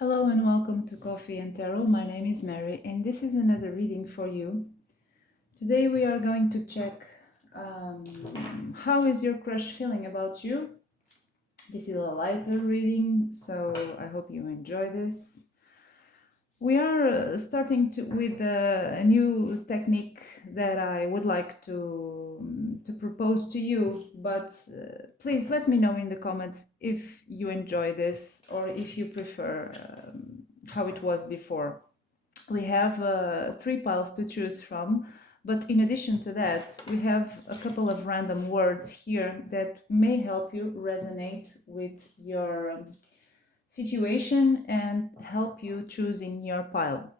Hello and welcome to Coffee and Tarot. My name is Mary and this is another reading for you. Today we are going to check how is your crush feeling about you. This is a lighter reading, so I hope you enjoy this. We are starting with a new technique that I would like to propose to you, but please let me know in the comments if you enjoy this or if you prefer how it was before. We have three piles to choose from, but in addition to that, we have a couple of random words here that may help you resonate with your situation and help you choosing your pile.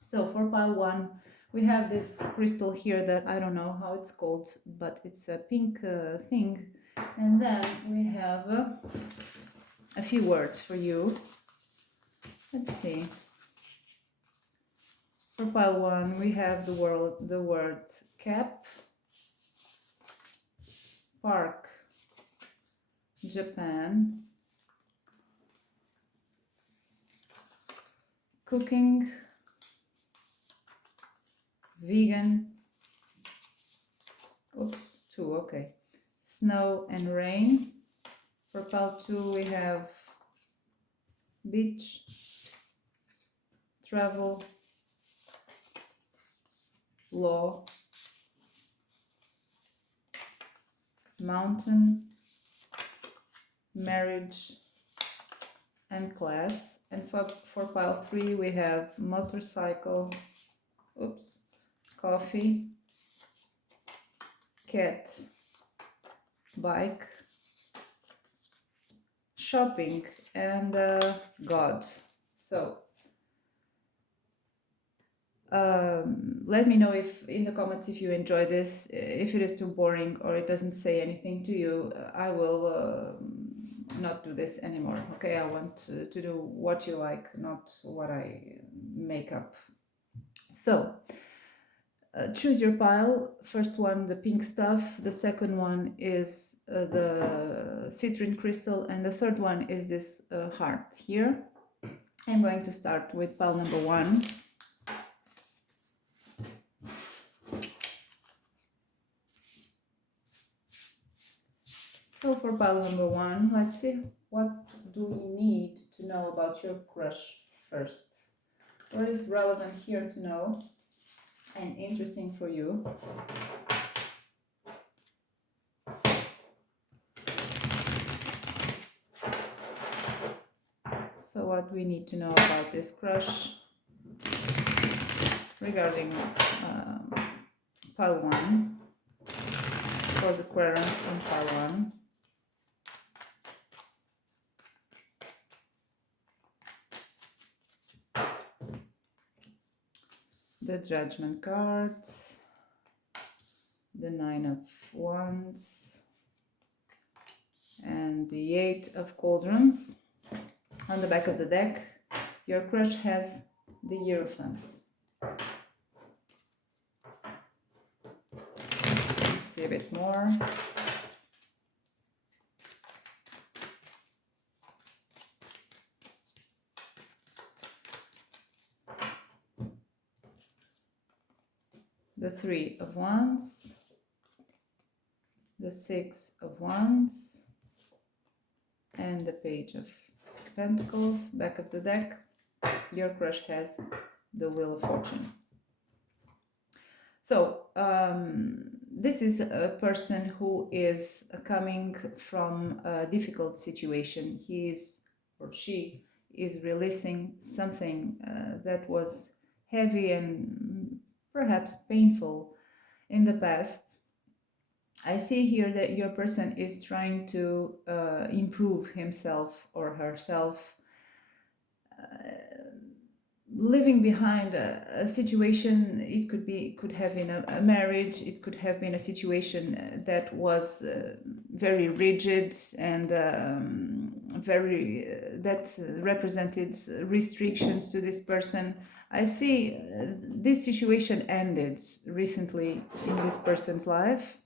So for pile one, we have this crystal here that I don't know how it's called, but it's a pink thing. And then we have a few words for you. Let's see. For pile one, we have the word cap, park, Japan, cooking, vegan, oops, two, okay, snow and rain. For pile two, we have beach, travel, law, mountain, marriage, and class. And for pile three, we have motorcycle, oops, coffee, cat, bike, shopping, and God. So let me know if in the comments if you enjoy this. If it is too boring or it doesn't say anything to you, I will not do this anymore. Okay, I want to do what you like, not what I make up. So choose your pile. First one, the pink stuff. The second one is the citrine crystal, and the third one is this heart here. I'm going to start with pile number one. So for pile number one, let's see, what do we need to know about your crush first? What is relevant here to know and interesting for you? So what we need to know about this crush regarding pile one, for the querents on pile one. The Judgment card, the Nine of Wands, and the Eight of Cauldrons. On the back of the deck, your crush has the Hierophant. Let's see a bit more. The Three of Wands, the Six of Wands, and the Page of Pentacles. Back of the deck, your crush has the Wheel of Fortune. So this is a person who is coming from a difficult situation. He is, or she is, releasing something that was heavy and perhaps painful in the past. I see here that your person is trying to improve himself or herself, leaving behind a situation. It could have been a marriage, it could have been a situation that was very rigid and very that represented restrictions to this person. I see this situation ended recently in this person's life.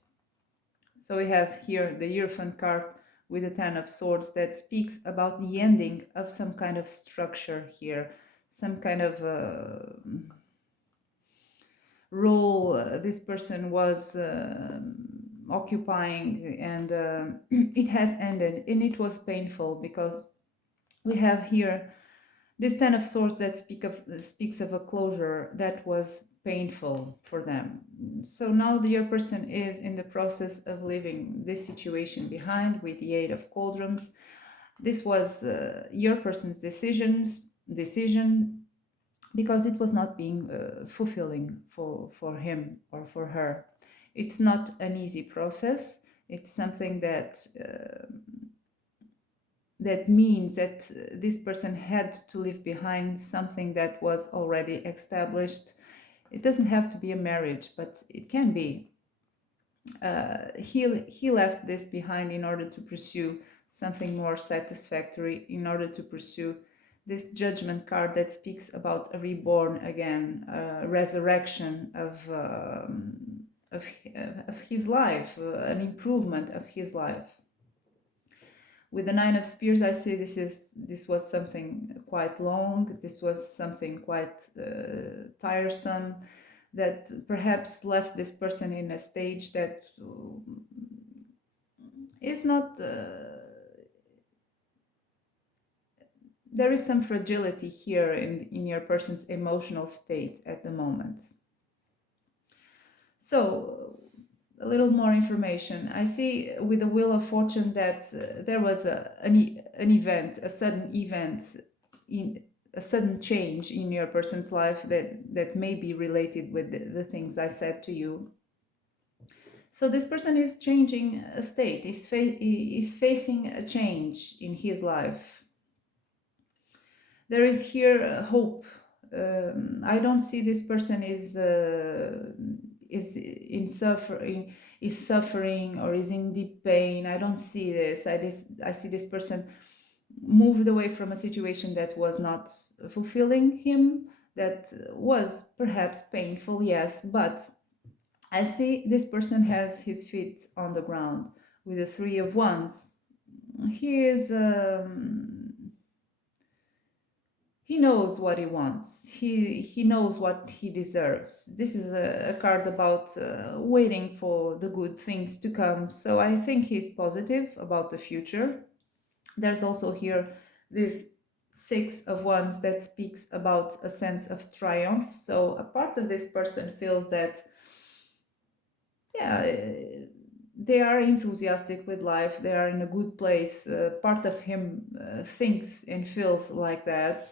So we have here the Hierophant card with the Ten of Swords that speaks about the ending of some kind of structure here, some kind of role this person was occupying, and it has ended, and it was painful because we have here this Ten of Swords that speaks of a closure that was painful for them. So now the your person is in the process of leaving this situation behind with the Eight of Cauldrons. This was your person's decision, because it was not being fulfilling for him or for her. It's not an easy process. It's something that that means that this person had to leave behind something that was already established. It doesn't have to be a marriage, but it can be. He left this behind in order to pursue something more satisfactory, in order to pursue this Judgment card that speaks about a reborn again, resurrection of his life, an improvement of his life. With the Nine of Spears, I see this was something quite long. This was something quite tiresome, that perhaps left this person in a stage that is not. There is some fragility here in your person's emotional state at the moment. So, a little more information. I see with the Wheel of Fortune that there was an event, a sudden event, in a sudden change in your person's life that may be related with the things I said to you. So this person is changing a state, is facing a change in his life. There is here hope. I don't see this person is suffering or is in deep pain. I don't see this. I see this person moved away from a situation that was not fulfilling him, that was perhaps painful, yes, but I see this person has his feet on the ground with the Three of Wands. He is he knows what he wants. He knows what he deserves. This is a card about waiting for the good things to come. So I think he's positive about the future. There's also here this Six of Wands that speaks about a sense of triumph. So a part of this person feels that, yeah, they are enthusiastic with life. They are in a good place. Part of him thinks and feels like that.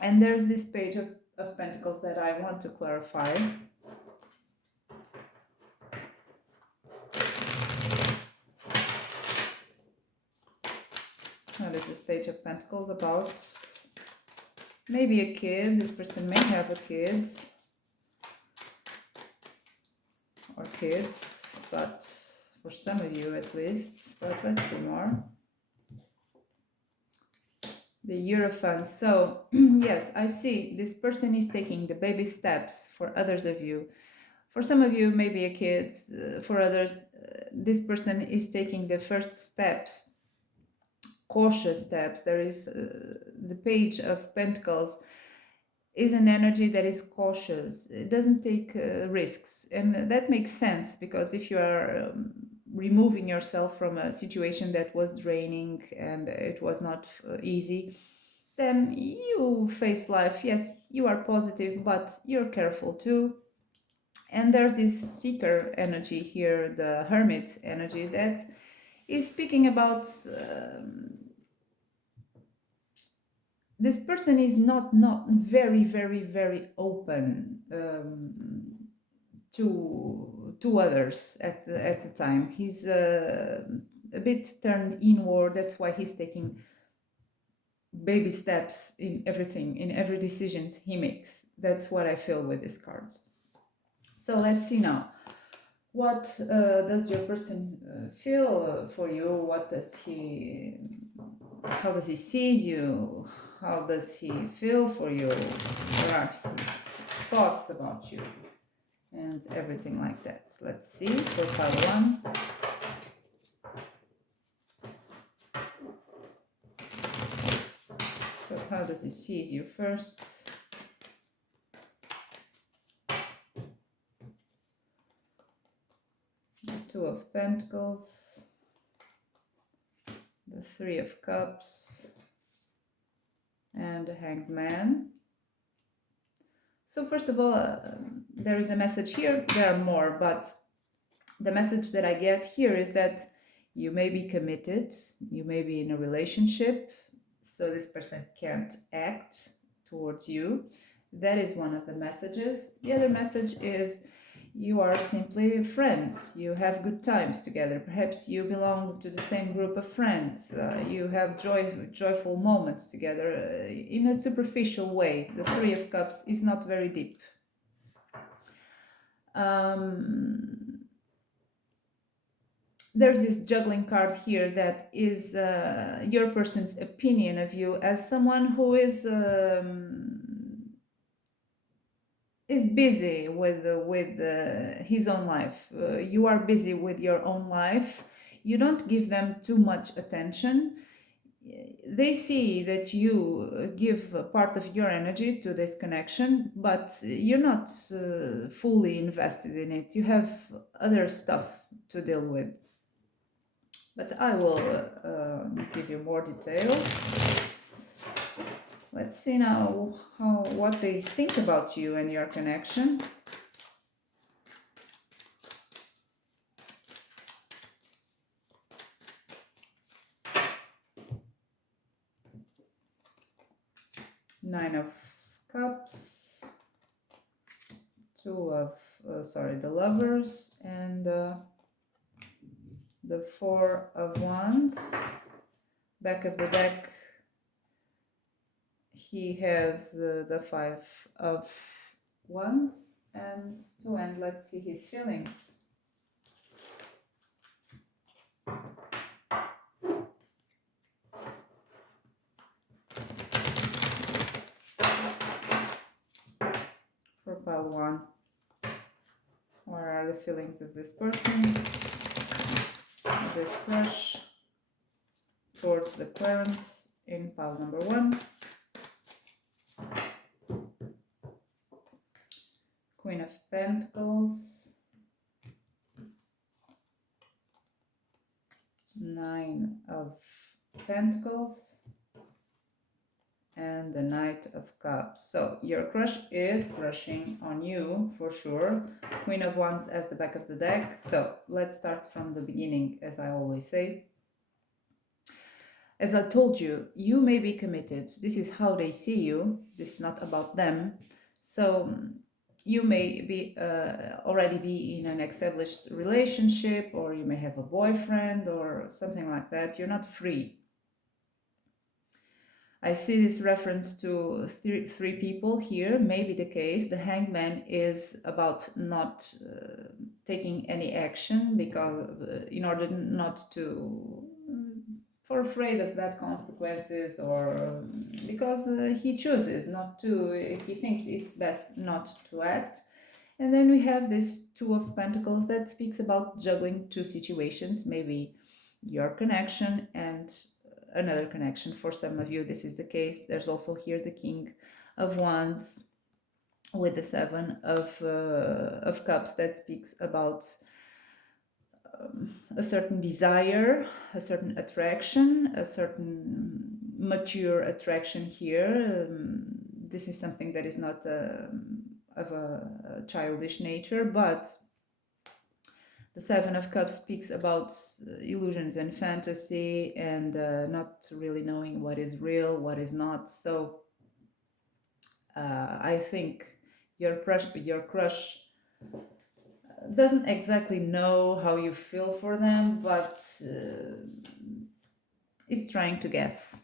And there's this Page of Pentacles that I want to clarify. What is this Page of Pentacles about? Maybe a kid. This person may have a kid. Or kids. But for some of you at least. But let's see more. The Hierophant. So, yes, I see this person is taking the baby steps for others of you. For some of you, maybe a kid. For others, this person is taking the first steps, cautious steps. There is the Page of Pentacles is an energy that is cautious. It doesn't take risks. And that makes sense, because if you are removing yourself from a situation that was draining and it was not easy, then you face life. Yes, you are positive, but you're careful too. And there's this seeker energy here, the Hermit energy, that is speaking about this person is not very, very, very open to others at the time. He's a bit turned inward. That's why he's taking baby steps in everything, in every decisions he makes. That's what I feel with these cards. So let's see now. What does your person feel for you? What does he? How does he see you? How does he feel for you? What are his thoughts about you? And everything like that. Let's see for pile one. how does he see you first? The Two of Pentacles, the Three of Cups, and the Hanged Man. So first of all, there is a message here. There are more, but the message that I get here is that you may be committed, you may be in a relationship, so this person can't act towards you. That is one of the messages. The other message is you are simply friends. You have good times together. Perhaps you belong to the same group of friends. You have joyful moments together in a superficial way. The Three of Cups is not very deep. There's this juggling card here that is your person's opinion of you as someone who is busy with his own life. You are busy with your own life. You don't give them too much attention. They see that you give a part of your energy to this connection, but you're not fully invested in it. You have other stuff to deal with. But I will give you more details. Let's see now what they think about you and your connection. Nine of Cups, the Lovers, and the Four of Wands. Back of the deck, he has the Five of Wands. And to end, let's see his feelings. For pile one, what are the feelings of this person, this crush, towards the parents in pile number one? Queen of Pentacles, Nine of Pentacles, and the Knight of Cups. So your crush is crushing on you for sure. Queen of Wands as the back of the deck. So let's start from the beginning, as I always say. As I told you, you may be committed. This is how they see you. This is not about them. So you may be already be in an established relationship, or you may have a boyfriend or something like that. You're not free. I see this reference to three people here. Maybe the case. The Hangman is about not taking any action because in order not to for afraid of bad consequences, or because he chooses not to, he thinks it's best not to act. And then we have this Two of Pentacles that speaks about juggling two situations, maybe your connection and another connection. For some of you, this is the case. There's also here the King of Wands with the Seven of Cups that speaks about a certain desire, a certain attraction, a certain mature attraction here. This is something that is not of a childish nature, but the Seven of Cups speaks about illusions and fantasy, and not really knowing what is real, what is not. So I think your crush doesn't exactly know how you feel for them, but is trying to guess.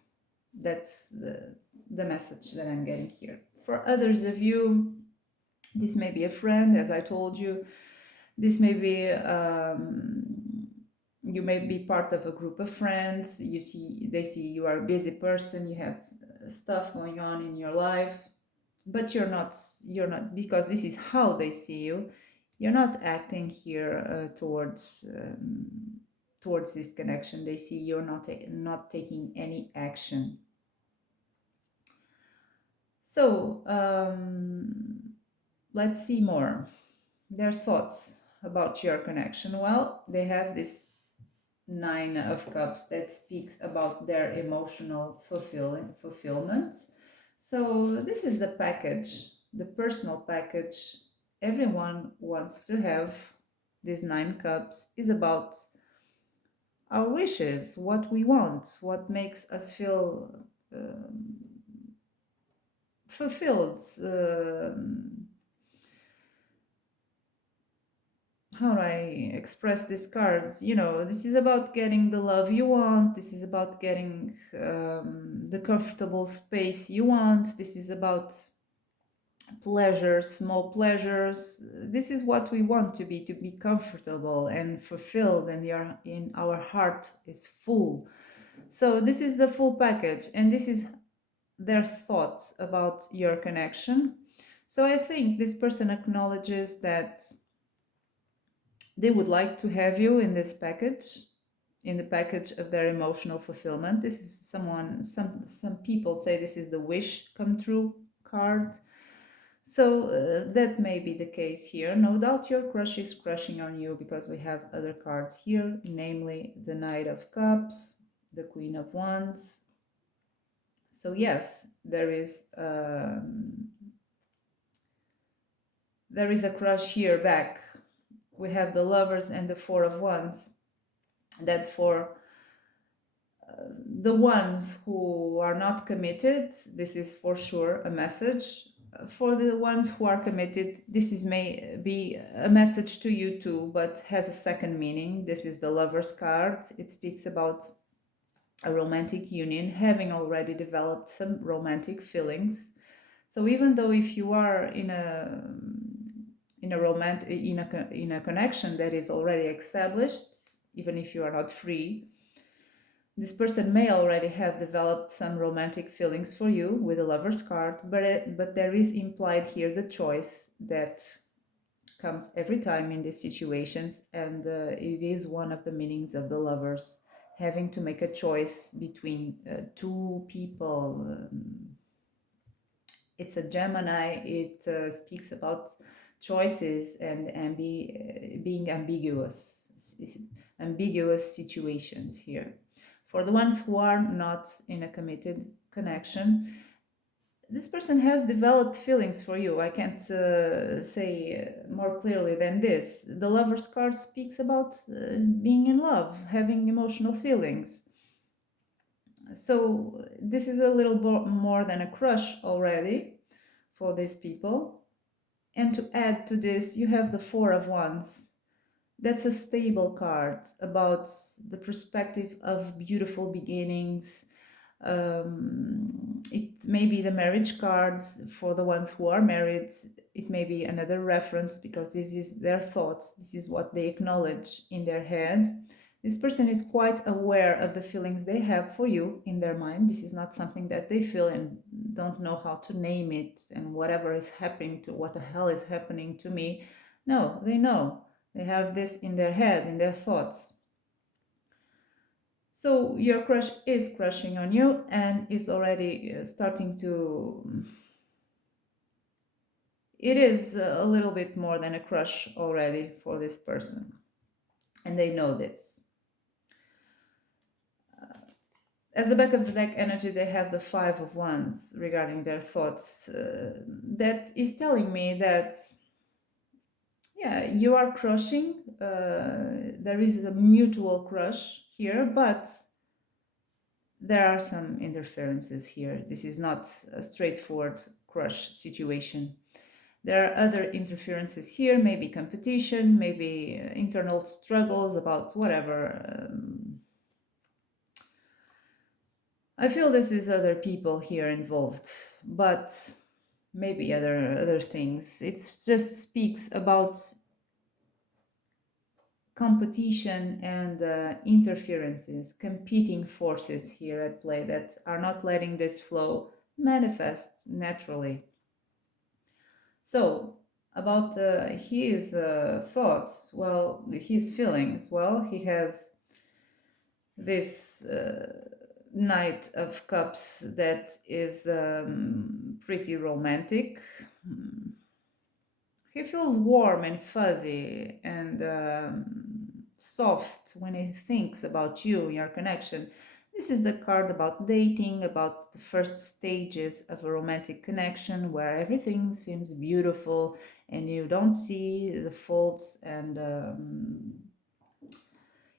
That's the message that I'm getting here. For others of you, this may be a friend, as I told you. This may be you may be part of a group of friends. They see you are a busy person. You have stuff going on in your life, but you're not, because this is how they see you. You're not acting here towards this connection. They see you're not taking any action. So let's see more. Their thoughts about your connection. Well, they have this Nine of Cups that speaks about their emotional fulfillment. So this is the package, the personal package everyone wants to have. This Nine Cups is about our wishes, what we want, what makes us feel fulfilled. How do I express these cards? This is about getting the love you want. This is about getting the comfortable space you want. This is about pleasures, small pleasures. This is what we want to be comfortable and fulfilled, and in our heart is full. So this is the full package, and this is their thoughts about your connection. So I think this person acknowledges that they would like to have you in this package, in the package of their emotional fulfillment. This is some people say this is the wish come true card. So that may be the case here. No doubt your crush is crushing on you, because we have other cards here, namely the Knight of Cups, the Queen of Wands. So yes, there is a crush here back. We have the Lovers and the Four of Wands. That for the ones who are not committed, this is for sure a message. For the ones who are committed, this is may be a message to you too, but has a second meaning. This is the Lover's card. It speaks about a romantic union, having already developed some romantic feelings. So even though if you are in a connection that is already established, even if you are not free, this person may already have developed some romantic feelings for you with a Lover's card, but there is implied here the choice that comes every time in these situations, and it is one of the meanings of the Lovers, having to make a choice between two people. It's a Gemini. It speaks about choices and being ambiguous, ambiguous situations here. For the ones who are not in a committed connection, this person has developed feelings for you. I can't say more clearly than this. The Lover's card speaks about being in love, having emotional feelings. So this is a little more than a crush already for these people. And to add to this, you have the Four of Wands. That's a stable card about the perspective of beautiful beginnings. It may be the marriage cards for the ones who are married. It may be another reference, because this is their thoughts. This is what they acknowledge in their head. This person is quite aware of the feelings they have for you in their mind. This is not something that they feel and don't know how to name it, and whatever is happening to what the hell is happening to me. No, they know. They have this in their head, in their thoughts. So your crush is crushing on you and is already starting to. It is a little bit more than a crush already for this person, and they know this. As the back of the deck energy, they have the Five of Wands regarding their thoughts. That is telling me that, yeah, you are crushing. There is a mutual crush here, but there are some interferences here. This is not a straightforward crush situation. There are other interferences here, maybe competition, maybe internal struggles about whatever. I feel this is other people here involved, but maybe other things. It just speaks about competition and interferences, competing forces here at play that are not letting this flow manifest naturally. So, about his thoughts, well, his feelings, well, he has this Knight of Cups that is pretty romantic. He feels warm and fuzzy and soft when he thinks about you, your connection. This is the card about dating, about the first stages of a romantic connection where everything seems beautiful and you don't see the faults and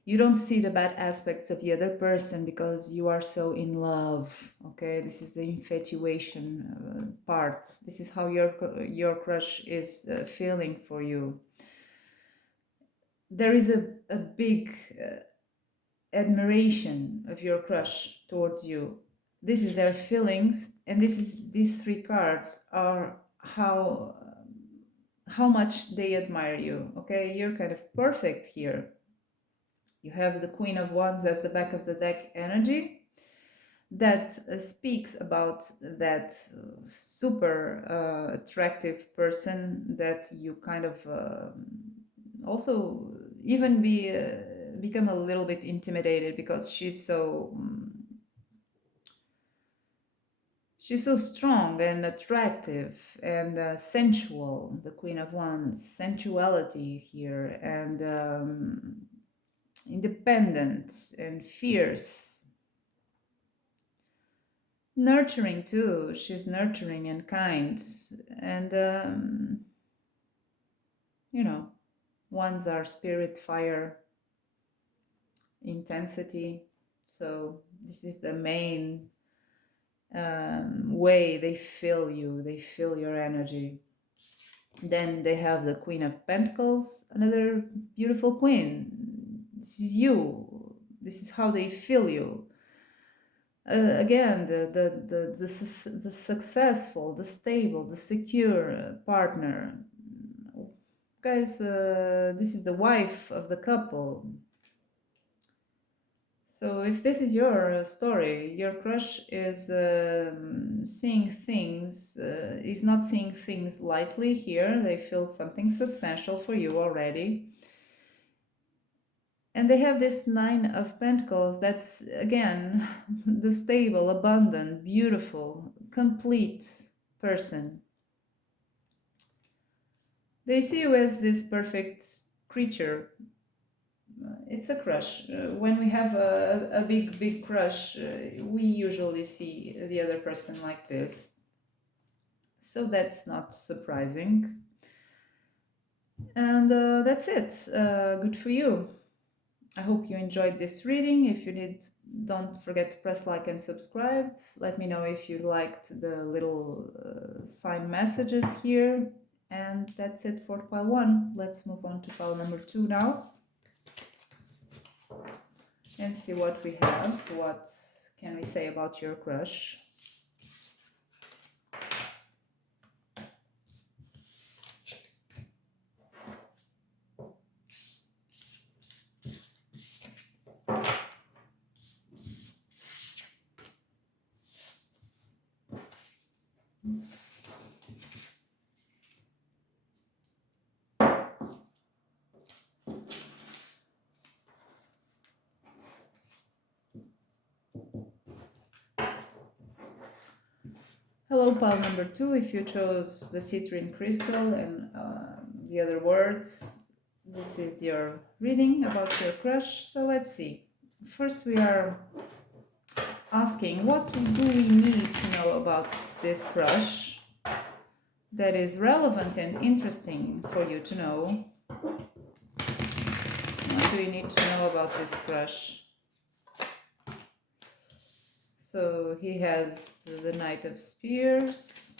you don't see the bad aspects of the other person because you are so in love. Okay, this is the infatuation part. This is how your crush is feeling for you. There is a big admiration of your crush towards you. This is their feelings, and these three cards are how much they admire you. Okay, you're kind of perfect here. You have the Queen of Wands as the back of the deck energy that speaks about that super attractive person that you kind of also even become a little bit intimidated because she's so strong and attractive and sensual. The Queen of Wands, sensuality here, and independent and fierce, nurturing too. She's nurturing and kind, and you know, ones are spirit, fire, intensity. So this is the main way they feel you. They feel your energy. Then they have the Queen of Pentacles, another beautiful queen. This is you. This is how they feel you. Again, the successful, the stable, the secure partner. Guys, this is the wife of the couple. So if this is your story, your crush is seeing things, is not seeing things lightly here. They feel something substantial for you already. And they have this Nine of Pentacles. That's, again, the stable, abundant, beautiful, complete person. They see you as this perfect creature. It's a crush. When we have a big crush, we usually see the other person like this. So that's not surprising. And that's it. Good for you. I hope you enjoyed this reading. If you did, don't forget to press like and subscribe. Let me know if you liked the little sign messages here. And that's it for pile 1. Let's move on to pile number 2 now. And see what we have. What can we say about your crush? Oops. Hello, pile number 2. If you chose the citrine crystal and the other words, this is your reading about your crush. So let's see. First, we are asking, what do we need to know about this crush that is relevant and interesting for you to know? What do you need to know about this crush? So he has the Knight of Spears,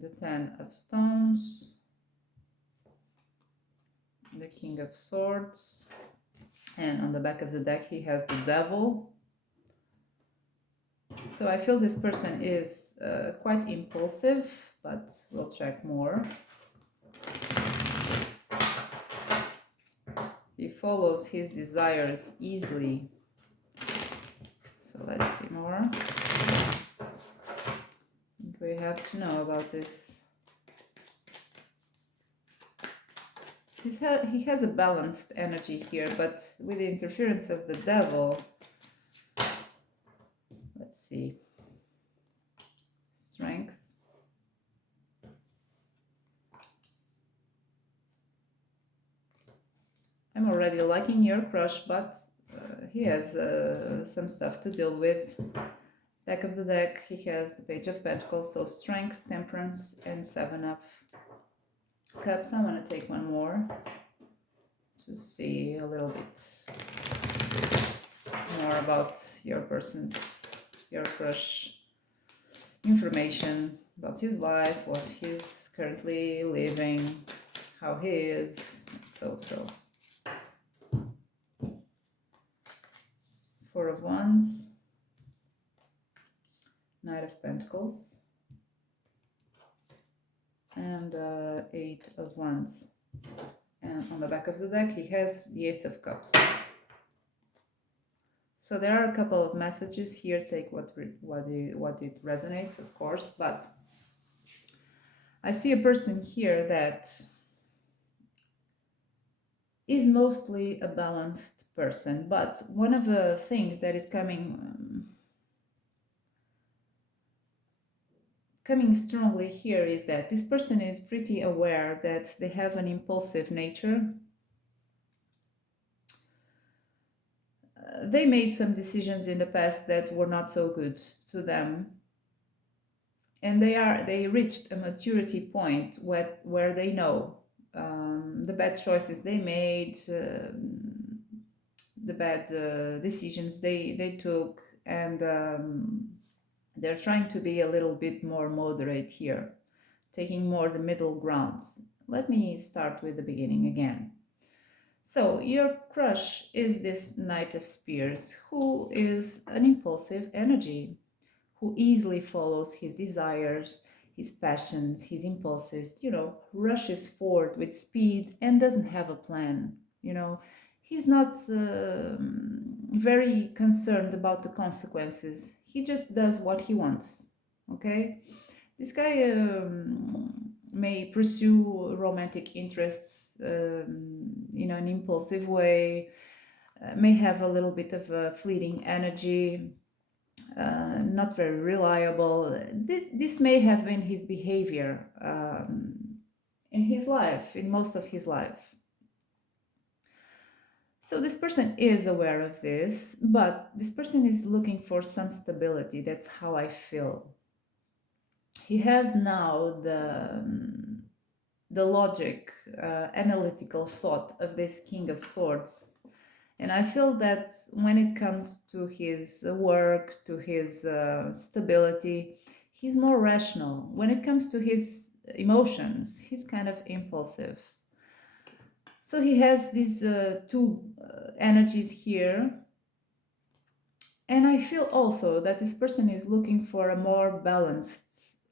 the Ten of Stones, the King of Swords, and on the back of the deck he has the Devil. So I feel this person is quite impulsive, but we'll check more. He follows his desires easily. So let's see more. What do we have to know about this? he has a balanced energy here, but with the interference of the devil, let's see, strength. I'm already liking your crush, but he has some stuff to deal with. Back of the deck, he has the Page of Pentacles, so strength, temperance, and 7 of Cups. I want to take one more to see a little bit more about your crush, information about his life, what he's currently living, how he is, so. 4 of Wands, Knight of Pentacles, and 8 of Wands. And on the back of the deck, he has the Ace of Cups. So there are a couple of messages here. Take what it resonates, of course. But I see a person here that is mostly a balanced person. But one of the things that is coming strongly here is that this person is pretty aware that they have an impulsive nature. They made some decisions in the past that were not so good to them, and they reached a maturity point where they know the bad choices they made, the bad decisions they took, and they're trying to be a little bit more moderate here, taking more the middle grounds. Let me start with the beginning again. So your crush is this Knight of Spears, who is an impulsive energy, who easily follows his desires, his passions, his impulses, rushes forward with speed and doesn't have a plan. He's not very concerned about the consequences. He just does what he wants, okay? This guy may pursue romantic interests in an impulsive way, may have a little bit of a fleeting energy, not very reliable. This may have been his behavior in his life, in most of his life. So this person is aware of this, but this person is looking for some stability. That's how I feel. He has now the logic, analytical thought of this King of Swords. And I feel that when it comes to his work, to his stability, he's more rational. When it comes to his emotions, he's kind of impulsive. So he has these two energies here. And I feel also that this person is looking for a more balanced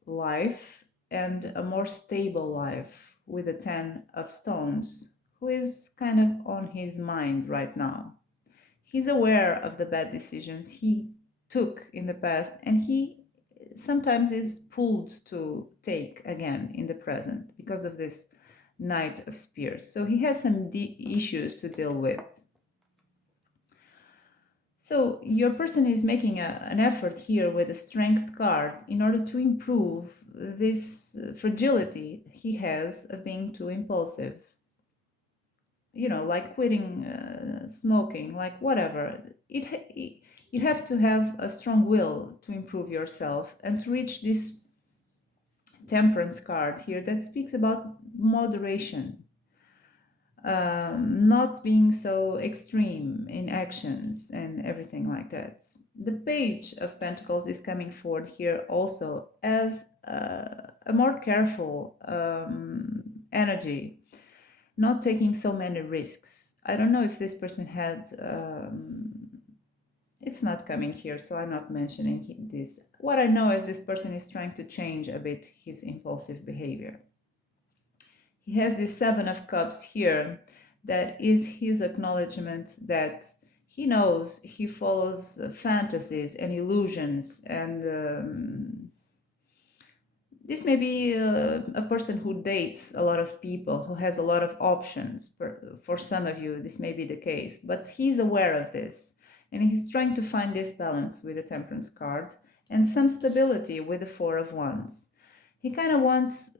life and a more stable life with the 10 of Stones, who is kind of on his mind right now. He's aware of the bad decisions he took in the past, and he sometimes is pulled to take again in the present because of this Knight of Spears. So he has some issues to deal with. So your person is making an effort here with a Strength card in order to improve this fragility he has of being too impulsive. Like quitting smoking, like whatever. You have to have a strong will to improve yourself and to reach this Temperance card here that speaks about moderation. Not being so extreme in actions and everything like that. The Page of Pentacles is coming forward here also as a more careful energy, not taking so many risks. I don't know if this person had, it's not coming here, so I'm not mentioning this. What I know is this person is trying to change a bit his impulsive behavior. He has this 7 of Cups here that is his acknowledgement that he knows he follows fantasies and illusions and This may be a person who dates a lot of people, who has a lot of options. For some of you, this may be the case, but he's aware of this and he's trying to find this balance with the Temperance card and some stability with the Four of Wands. He kind of wants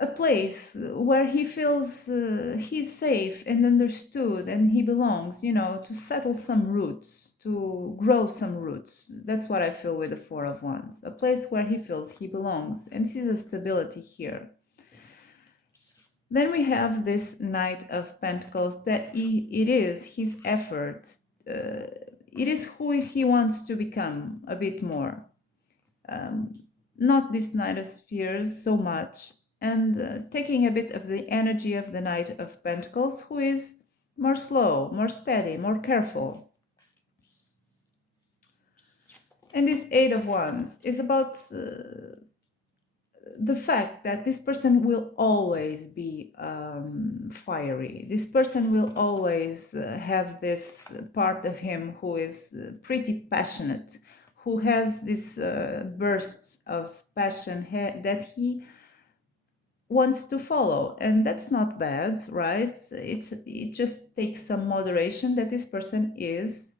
a place where he feels he's safe and understood and he belongs, to settle some roots, to grow some roots. That's what I feel with the Four of Wands. A place where he feels he belongs and sees a stability here. Then we have this Knight of Pentacles that it is his effort. It is who he wants to become a bit more. Not this Knight of Spears so much, and taking a bit of the energy of the Knight of Pentacles, who is more slow, more steady, more careful. And this Eight of Wands is about the fact that this person will always be fiery. This person will always have this part of him who is pretty passionate, who has these bursts of passion that he wants to follow, and that's not bad, right? It just takes some moderation that this person is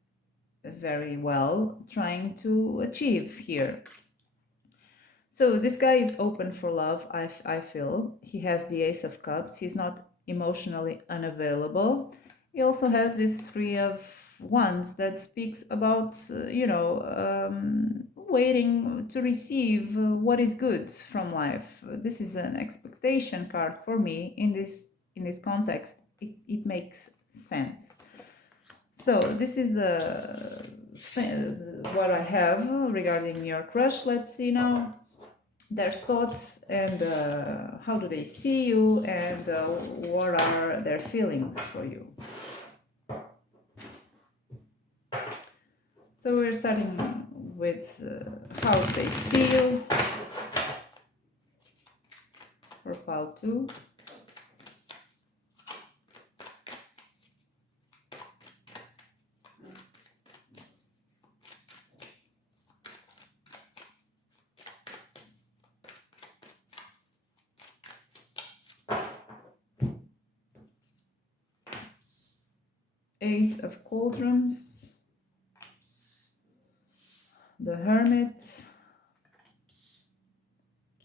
very well trying to achieve here. So this guy is open for love. I feel he has the Ace of Cups. He's not emotionally unavailable. He also has this Three of Wands that speaks about waiting to receive what is good from life. This is an expectation card for me in this context. It makes sense. So this is what I have regarding your crush. Let's see now their thoughts and how do they see you, and what are their feelings for you. So we're starting with how they see you for pile 2. Eight of Cauldrons, the Hermit,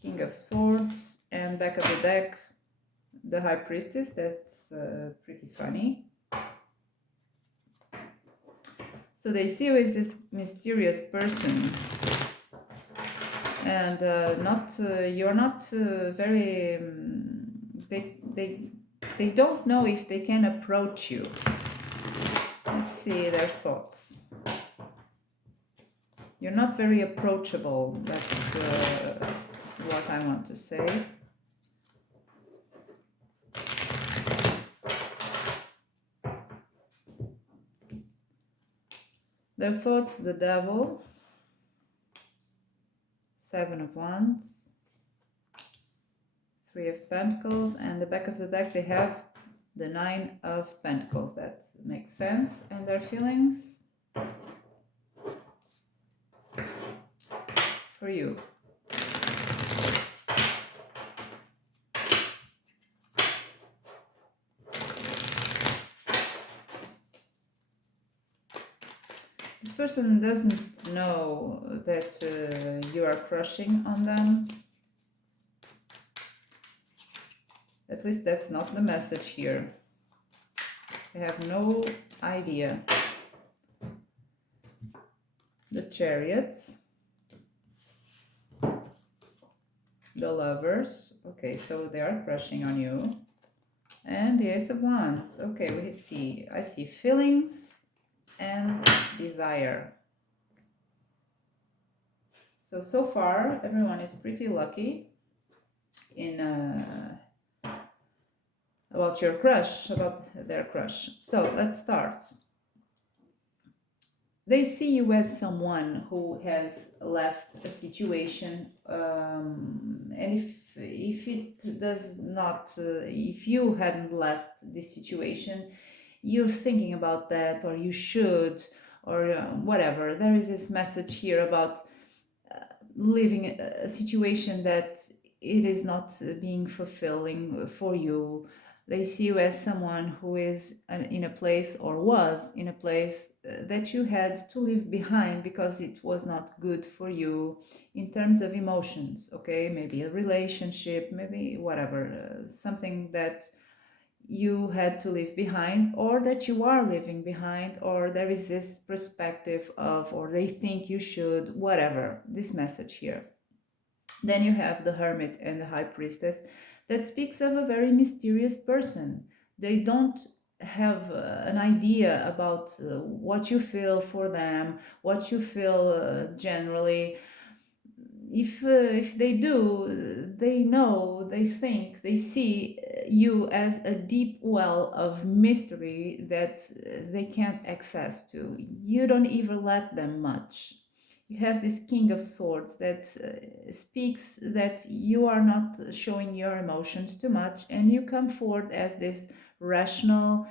King of Swords, and back of the deck, the High Priestess. That's pretty funny. So they see you as this mysterious person, and you're not very. They don't know if they can approach you. Let's see their thoughts. You're not very approachable. That's what I want to say. Their thoughts, the Devil, Seven of Wands, Three of Pentacles, and the back of the deck they have the Nine of Pentacles. That makes sense. And their feelings for you. This person doesn't know that you are crushing on them. At least that's not the message here. I have no idea. The Chariot, the Lovers. Okay, so they are crushing on you. And the Ace of Wands. Okay, I see feelings and desire. So far everyone is pretty lucky in about your crush, about their crush. So let's start. They see you as someone who has left a situation, and if it does not, if you hadn't left this situation, you're thinking about that, or you should, or whatever. There is this message here about living a situation that it is not being fulfilling for you. They see you as someone who is in a place, or was in a place, that you had to leave behind because it was not good for you in terms of emotions. Okay, maybe a relationship, maybe whatever, something that you had to leave behind, or that you are leaving behind, or there is this perspective of, or they think you should, whatever, this message here. Then you have the Hermit and the High Priestess, that speaks of a very mysterious person. They don't have an idea about what you feel for them, what you feel generally. If they do, they know, they think, they see you as a deep well of mystery that they can't access to. You don't even let them much. You have this King of Swords that speaks that you are not showing your emotions too much, and you come forward as this rational,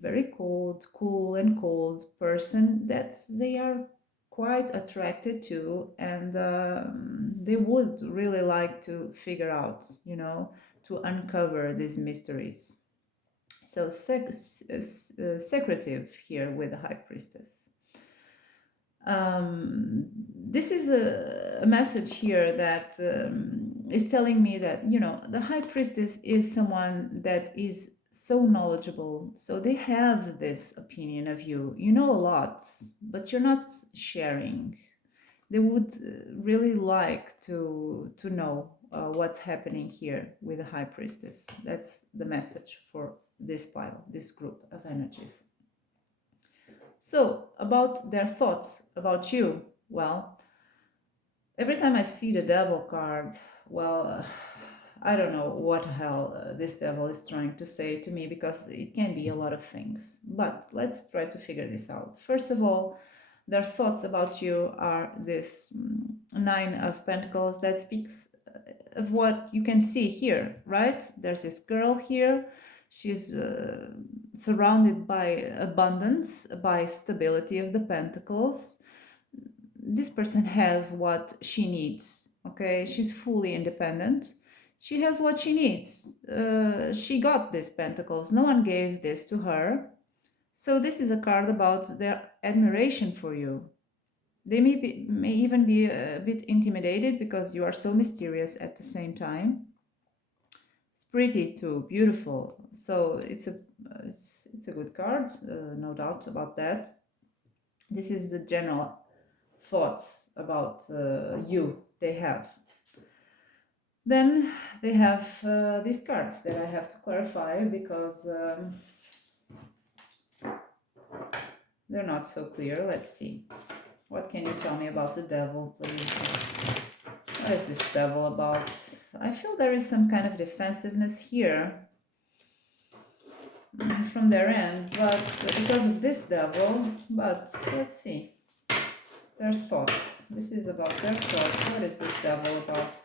very cool and cold person that they are quite attracted to, and they would really like to figure out, to uncover these mysteries. So secretive here with the High Priestess. This is a message here that is telling me that, the High Priestess is someone that is so knowledgeable. So they have this opinion of you. You know a lot, but you're not sharing. They would really like to know what's happening here with the High Priestess. That's the message for this pile, this group of energies. So, about their thoughts about you, well, every time I see the Devil card, well, I don't know what hell this Devil is trying to say to me, because it can be a lot of things. But let's try to figure this out. First of all, their thoughts about you are this Nine of Pentacles that speaks of what you can see here, right? There's this girl here. She's surrounded by abundance, by stability of the Pentacles. This person has what she needs, okay? She's fully independent. She has what she needs. She got these Pentacles. No one gave this to her. So this is a card about their admiration for you. They may even be a bit intimidated because you are so mysterious at the same time. It's pretty too, beautiful. So it's a good card, no doubt about that. This is the general thoughts about you they have. Then they have these cards that I have to clarify because they're not so clear. Let's see. What can you tell me about the Devil, please? What is this Devil about? I feel there is some kind of defensiveness here from their end, but because of this Devil. But let's see. Their thoughts. This is about their thoughts. What is this Devil about?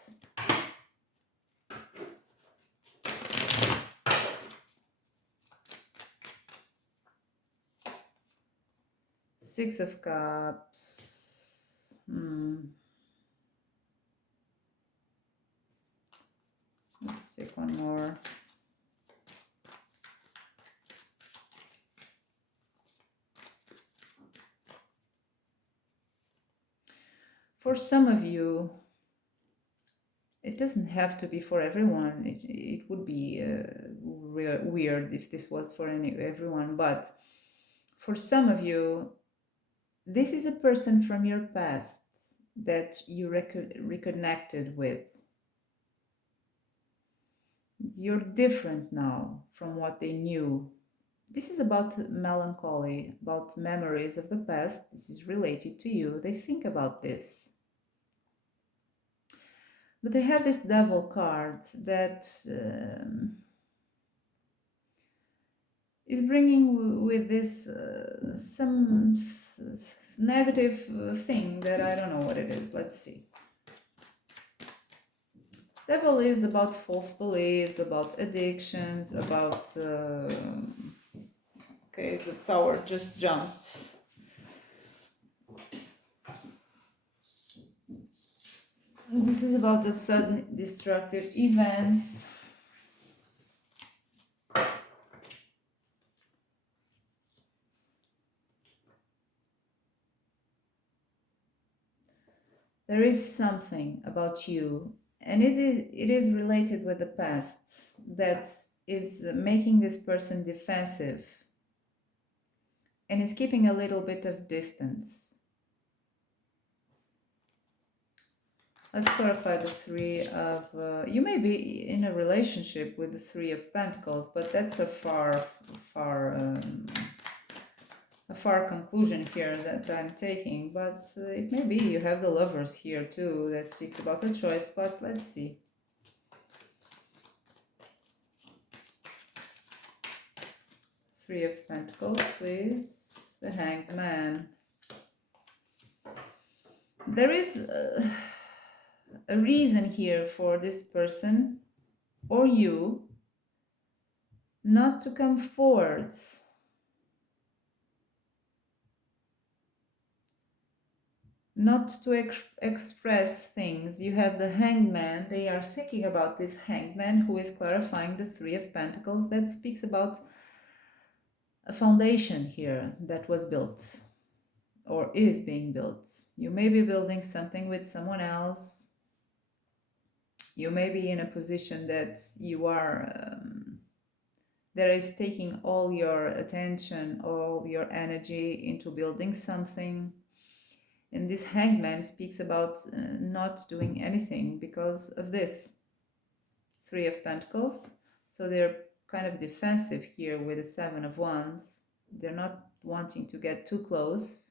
Six of Cups. Let's take one more. For some of you, it doesn't have to be for everyone. It would be weird if this was for everyone, but for some of you, this is a person from your past that you reconnected with. You're different now from what they knew. This is about melancholy, about memories of the past. This is related to you. They think about this. But they have this Devil card that is bringing with this some negative thing that I don't know what it is. Let's see. Devil is about false beliefs, about addictions, about... okay, the tower just jumped. This is about a sudden destructive event. There is something about you, and it is related with the past that is making this person defensive and is keeping a little bit of distance. Let's clarify the three of. You may be in a relationship with the Three of Pentacles, but that's a far conclusion here that I'm taking. But it may be you have the Lovers here too. That speaks about a choice. But let's see. Three of Pentacles, please. The Hanged Man. There is a reason here for this person or you not to come forward. Not to express things. You have the Hanged Man. They are thinking about this Hanged Man who is clarifying the Three of Pentacles. That speaks about a foundation here that was built or is being built. You may be building something with someone else. You may be in a position that you are that is taking all your attention, all your energy into building something. And this Hangman speaks about not doing anything because of this Three of Pentacles. So they're kind of defensive here with the Seven of Wands. They're not wanting to get too close,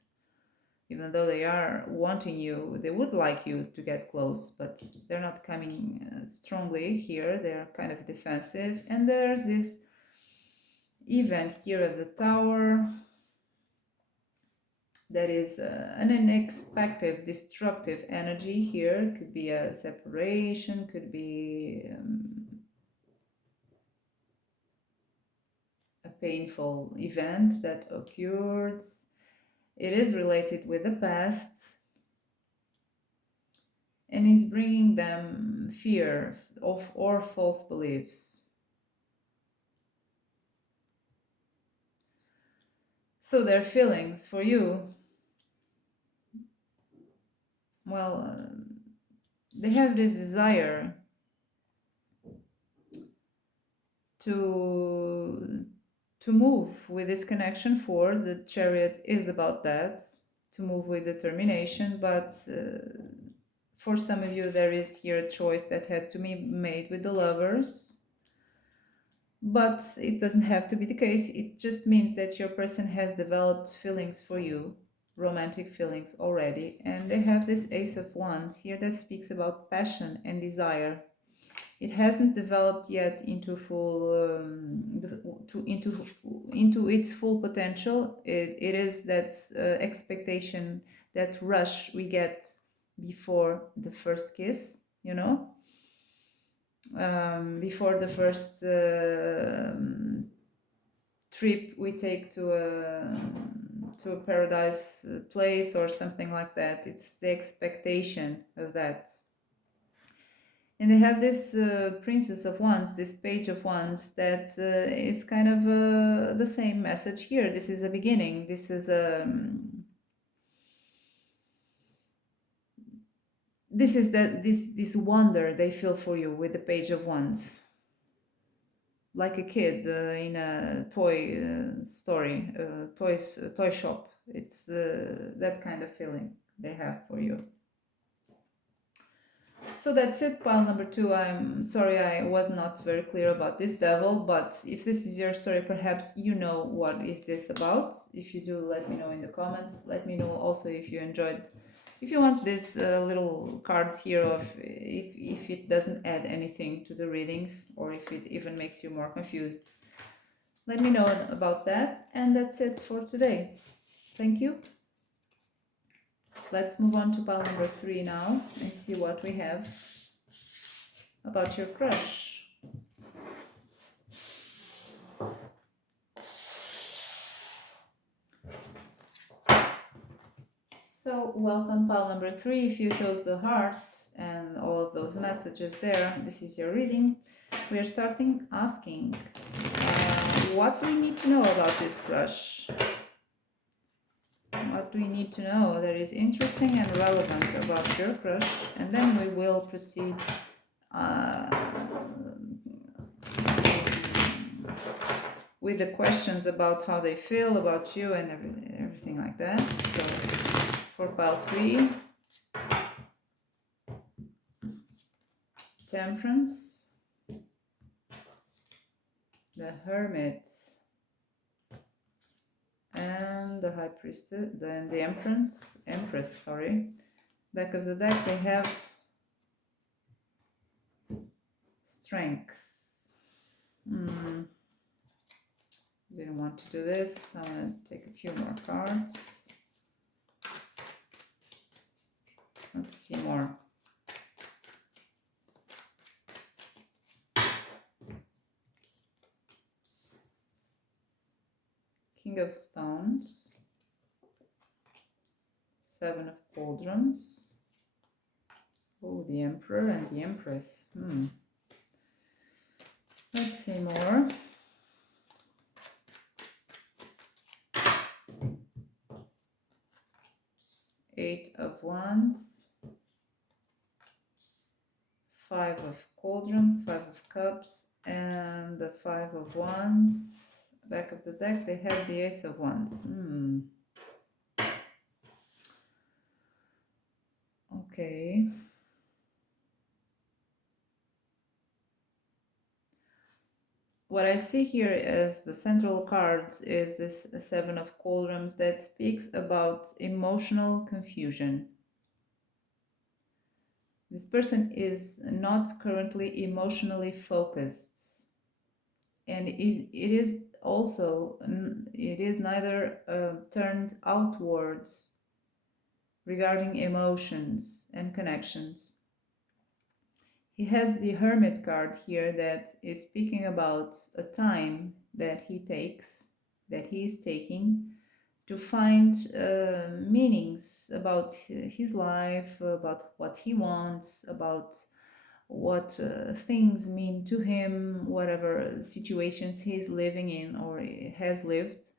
even though they are wanting you. They would like you to get close, but they're not coming strongly here. They're kind of defensive. And there's this event here at the Tower that is an unexpected destructive energy here. Could be a separation, could be a painful event that occurred. It is related with the past and is bringing them fears of or false beliefs. So their feelings for you, well, they have this desire to move with this connection forward. The Chariot is about that, to move with determination, but for some of you there is here a choice that has to be made with the Lovers. But it doesn't have to be the case. It just means that your person has developed feelings for you, romantic feelings already, and they have this Ace of Wands here that speaks about passion and desire. It hasn't developed yet into full into its full potential. It is that expectation, that rush we get before the first kiss, you know, before the first trip we take to a paradise place or something like that. It's the expectation of that. And they have this Princess of Wands, this Page of Wands, that is kind of the same message here. This is a beginning. This is this wonder they feel for you with the Page of Wands, like a kid in a toy toy shop. It's that kind of feeling they have for you. So that's it, pile number 2. I'm sorry I was not very clear about this Devil, but if this is your story, perhaps you know what is this about. If you do, let me know in the comments. Let me know also if you enjoyed, if you want these little cards here, of if it doesn't add anything to the readings, or if it even makes you more confused. Let me know about that. And that's it for today. Thank you. Let's move on to pile number 3 now and see what we have about your crush. So welcome, pile number 3. If you chose the hearts and those messages there. This is your reading. We are starting asking what do we need to know about this crush? What do we need to know that is interesting and relevant about your crush? And then we will proceed with the questions about how they feel about you and everything like that. So for pile 3, Temperance, the Hermit, and the High Priestess, then the Empress, sorry. Back of the deck they have Strength. Didn't want to do this. I'm going to take a few more cards. Let's see more. King of Stones, 7 of Cauldrons. Oh, the Emperor and the Empress. Let's see more. Eight of Wands, 5 of Cauldrons, 5 of Cups, and the 5 of Wands. Back of the deck they have the Ace of Wands. Okay. What I see here as the central cards is this 7 of Cauldrons that speaks about emotional confusion. This person is not currently emotionally focused, and it is also, it is neither turned outwards regarding emotions and connections. He has the Hermit card here that is speaking about a time that he is taking to find meanings about his life, about what he wants, about what things mean to him, whatever situations he's living in or has lived.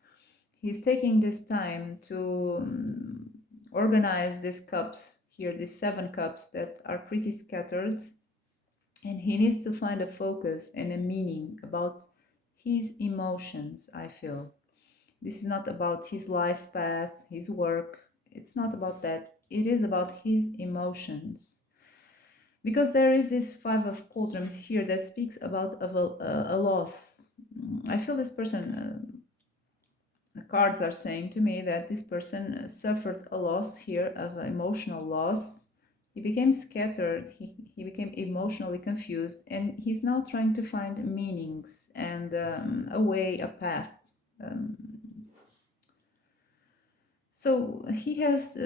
He's taking this time to organize these cups here, these 7 cups that are pretty scattered. And he needs to find a focus and a meaning about his emotions, I feel. This is not about his life path, his work. It's not about that. It is about his emotions. Because there is this 5 of Cauldrons here that speaks about a loss. I feel this person, the cards are saying to me that this person suffered a loss here of emotional loss. He became scattered, he became emotionally confused, and he's now trying to find meanings and a way, a path. So he has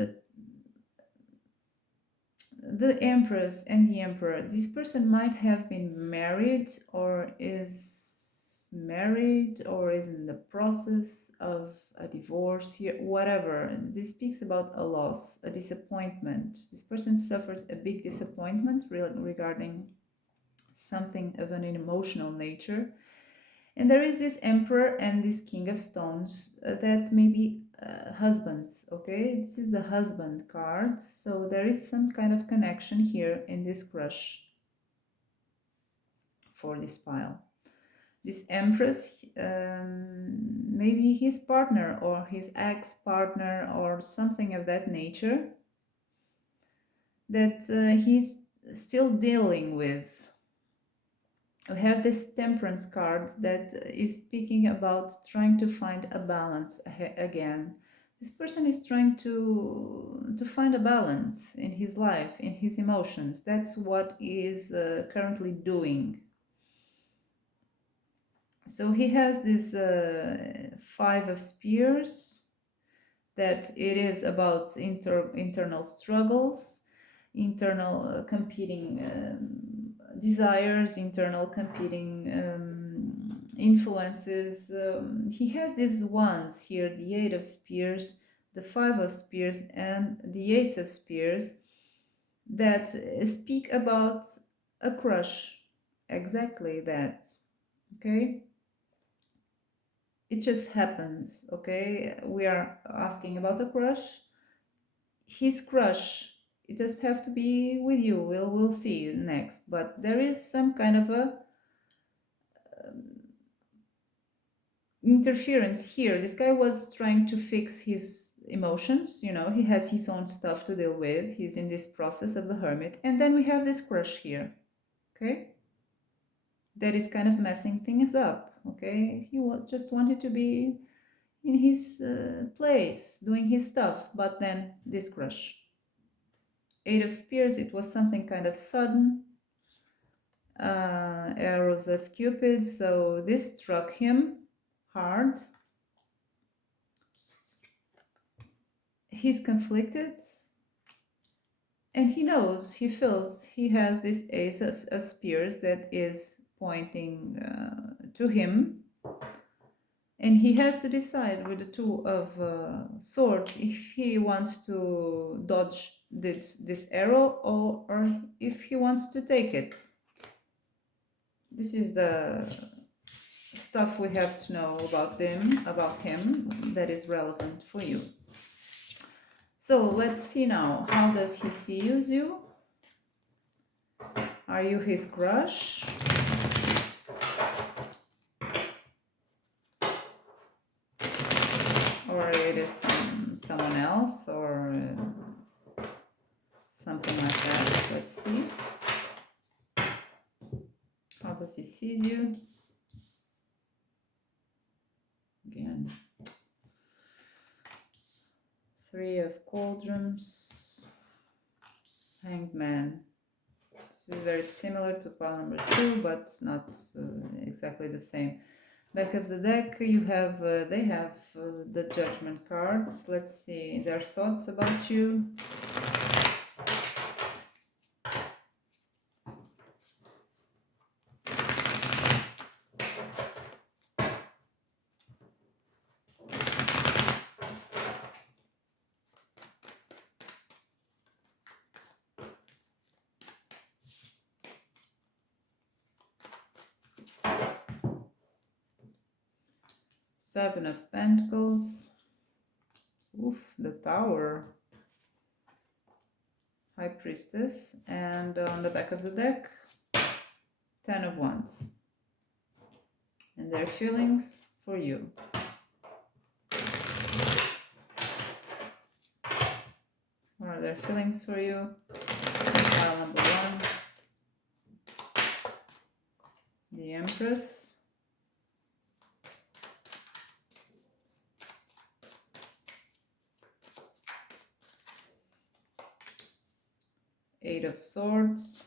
the Empress and the Emperor. This person might have been married or is in the process of a divorce here, whatever. This speaks about a loss, a disappointment. This person suffered a big disappointment regarding something of an emotional nature. And there is this Emperor and this King of Stones that may be husbands, okay? This is the husband card. So there is some kind of connection here in this crush for this pile. This Empress, maybe his partner or his ex-partner or something of that nature that he's still dealing with. We have this Temperance card that is speaking about trying to find a balance again. This person is trying to find a balance in his life, in his emotions. That's what he is currently doing. So he has this 5 of Spears, that it is about internal struggles, internal competing desires, internal competing influences. He has these ones here, the 8 of Spears, the 5 of Spears, and the Ace of Spears. that speak about a crush. Exactly that. Okay? It just happens. Okay? We are asking about a crush. His crush. It just have to be with you. We'll see next. But there is some kind of a interference here. This guy was trying to fix his emotions. He has his own stuff to deal with. He's in this process of the hermit. And then we have this crush here. Okay? That is kind of messing things up. Okay? He just wanted to be in his place, doing his stuff. But then this crush. Eight of Spears, it was something kind of sudden. Arrows of Cupid, so this struck him hard. He's conflicted, and he knows, he feels, he has this Ace of Spears that is pointing to him, and he has to decide with the Two of Swords if he wants to dodge this arrow or if he wants to take it. This is the stuff we have to know about him that is relevant for you. So let's see now. How does he see you? Are you his crush? Or it is someone else or something like that. Let's see. How does he see you? Again. Three of Cauldrons. Hanged Man. This is very similar to pile number 2, but not exactly the same. Back of the deck, you have they have the Judgment cards. Let's see their thoughts about you. Seven of Pentacles. Oof, the Tower. High Priestess. And on the back of the deck, Ten of Wands. And their feelings for you. What are their feelings for you? Pile number 1. The Empress. Eight of Swords.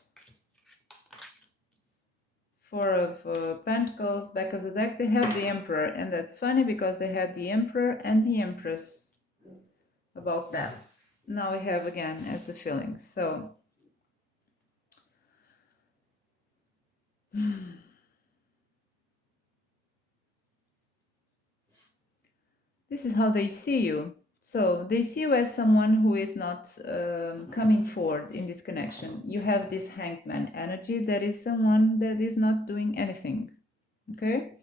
Four of Pentacles. Back of the deck, they have the Emperor. And that's funny because they had the Emperor and the Empress about that. Now we have again as the feelings. So this is how they see you. So they see you as someone who is not coming forward in this connection. You have this Hanged Man energy that is someone that is not doing anything. Okay?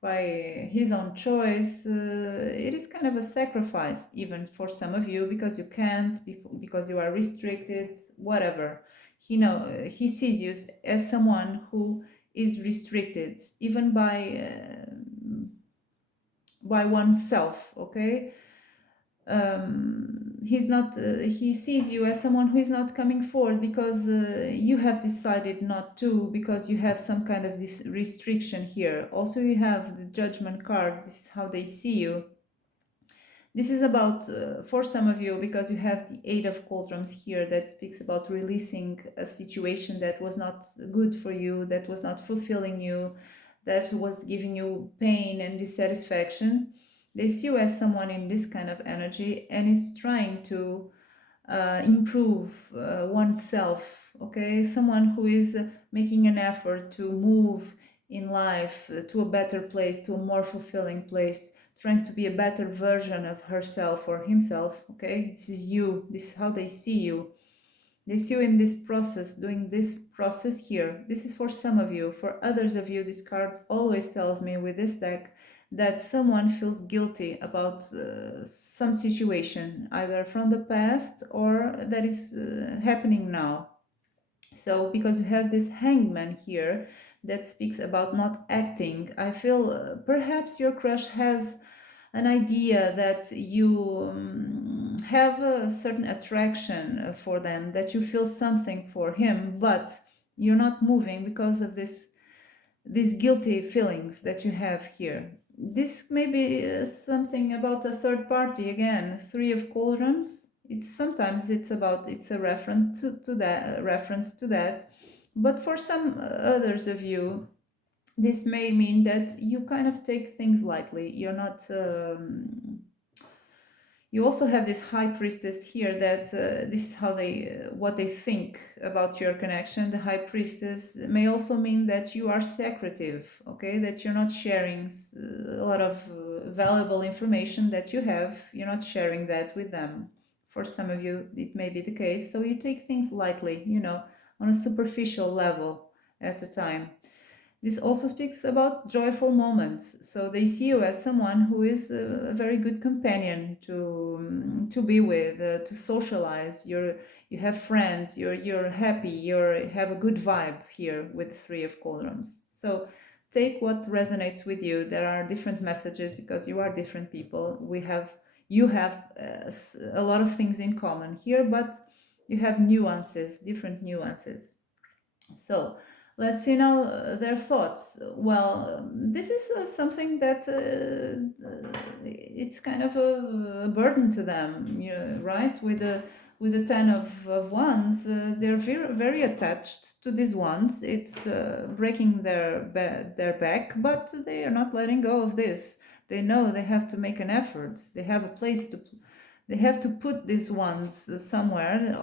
By his own choice, it is kind of a sacrifice even for some of you because you can't, because you are restricted, whatever. He sees you as someone who is restricted even by oneself. Okay, he's not. He sees you as someone who is not coming forward because you have decided not to, because you have some kind of this restriction here. Also, you have the Judgment card. This is how they see you. This is about, for some of you, because you have the Eight of Cauldrons here that speaks about releasing a situation that was not good for you, that was not fulfilling you, that was giving you pain and dissatisfaction. They see you as someone in this kind of energy and is trying to improve oneself, okay? Someone who is making an effort to move in life to a better place, to a more fulfilling place, trying to be a better version of herself or himself, okay? This is you. This is how they see you. They see you in this process, doing this process here. This is for some of you. For others of you, this card always tells me with this deck that someone feels guilty about some situation, either from the past or that is happening now. So, because you have this hangman here that speaks about not acting, I feel perhaps your crush has an idea that you have a certain attraction for them, that you feel something for him, but you're not moving because of these guilty feelings that you have here. This may be something about a third party again. Three of cauldrons. It's sometimes it's a reference to that but for some others of you, this may mean that you kind of take things lightly. You're not you also have this high priestess here that this is how they what they think about your connection. The high priestess may also mean that you are secretive, okay, that you're not sharing a lot of valuable information that you have. You're not sharing that with them. For some of you it may be the case, so you take things lightly, on a superficial level at a time. This also speaks about joyful moments. So they see you as someone who is a very good companion to be with, to socialize. You have friends. You're happy. You have a good vibe here with the Three of Cauldrons. So take what resonates with you. There are different messages because you are different people. You have a lot of things in common here, but you have nuances, different nuances. So let's see now their thoughts. Well, this is something that it's kind of a burden to them, right? With the Ten of Wands, they're very attached to these wands. It's breaking their back, but they are not letting go of this. They know they have to make an effort. They have a place to they have to put these ones somewhere.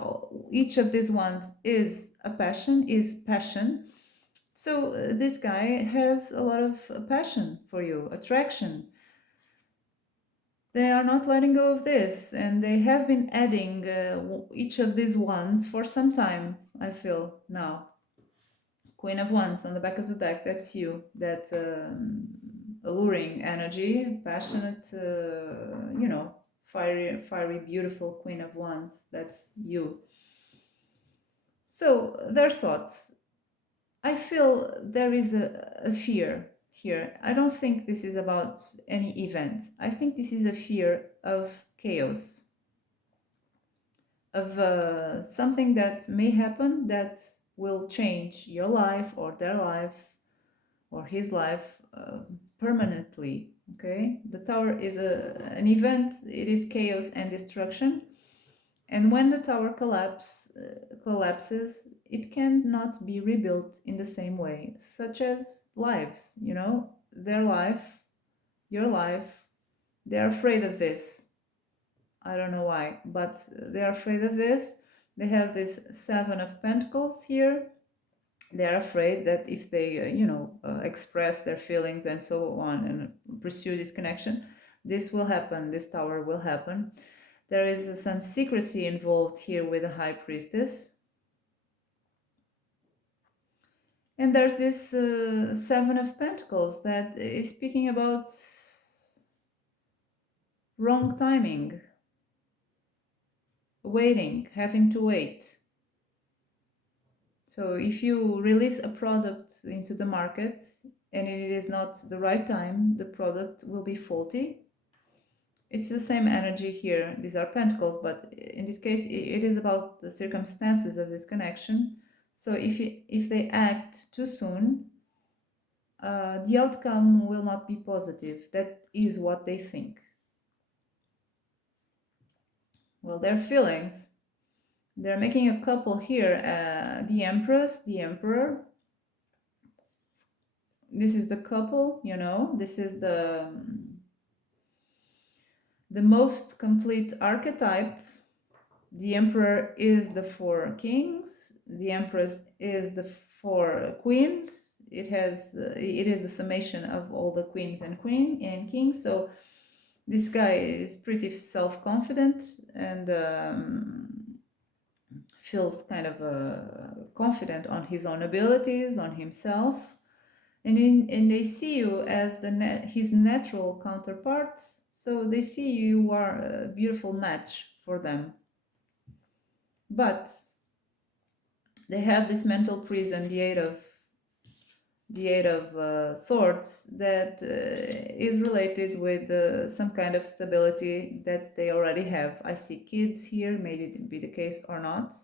Each of these ones is passion. So this guy has a lot of passion for you, attraction. They are not letting go of this, and they have been adding each of these ones for some time, I feel now. Queen of Wands on the back of the deck, that's you. That alluring energy, passionate, fiery, beautiful Queen of Wands, that's you. So, their thoughts. I feel there is a fear here. I don't think this is about any event. I think this is a fear of chaos, of something that may happen that will change your life or their life or his life permanently. Okay, the tower is an event. It is chaos and destruction, and when the tower collapses, it cannot be rebuilt in the same way, such as lives. Their life, your life. They're afraid of this. I don't know why, but they're afraid of this. They have this Seven of Pentacles here. They're afraid that if they express their feelings and so on and pursue this connection, this will happen, this tower will happen. There is some secrecy involved here with the High Priestess, and there's this Seven of Pentacles that is speaking about wrong timing, waiting, having to wait. So if you release a product into the market and it is not the right time, the product will be faulty. It's the same energy here. These are pentacles, but in this case, it is about the circumstances of this connection. So if they act too soon, the outcome will not be positive. That is what they think. Well, their feelings. They're making a couple here. The Empress, the Emperor. This is the couple, This is the most complete archetype. The Emperor is the four kings. The Empress is the four queens. It is the summation of all the queens and kings. So this guy is pretty self-confident and feels kind of confident on his own abilities, on himself, and they see you as his natural counterpart. So they see you are a beautiful match for them. But they have this mental prison, the Eight of Swords, that is related with some kind of stability that they already have. I see kids here, may it be the case or not.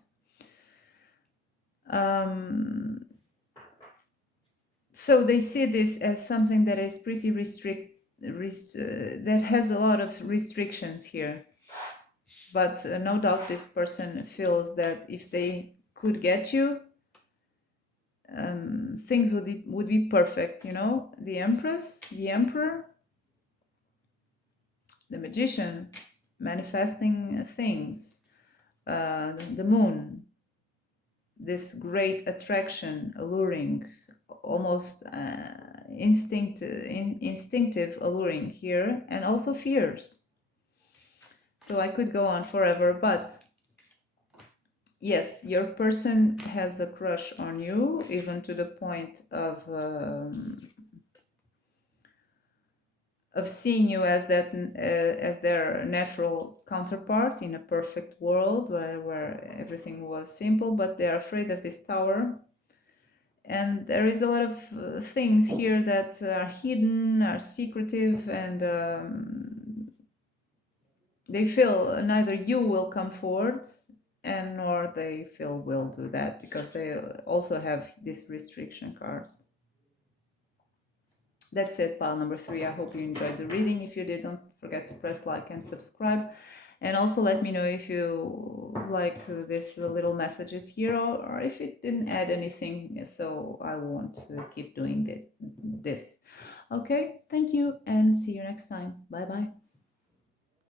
So they see this as something that is pretty that has a lot of restrictions here. But no doubt this person feels that if they could get you, things would be perfect. You know, the Empress, the Emperor, the Magician, manifesting things, the Moon, this great attraction, alluring, almost instinctive alluring here, and also fears. So I could go on forever, but yes, your person has a crush on you, even to the point of seeing you as as their natural counterpart in a perfect world where everything was simple, but they're afraid of this tower. And there is a lot of things here that are hidden, are secretive, and they feel neither you will come forward and nor they feel will do that, because they also have this restriction cards. That's it, pile number 3. I hope you enjoyed the reading. If you did, don't forget to press like and subscribe. And also let me know if you like this little messages here, or if it didn't add anything, so I won't keep doing this. Okay, thank you and see you next time. Bye bye.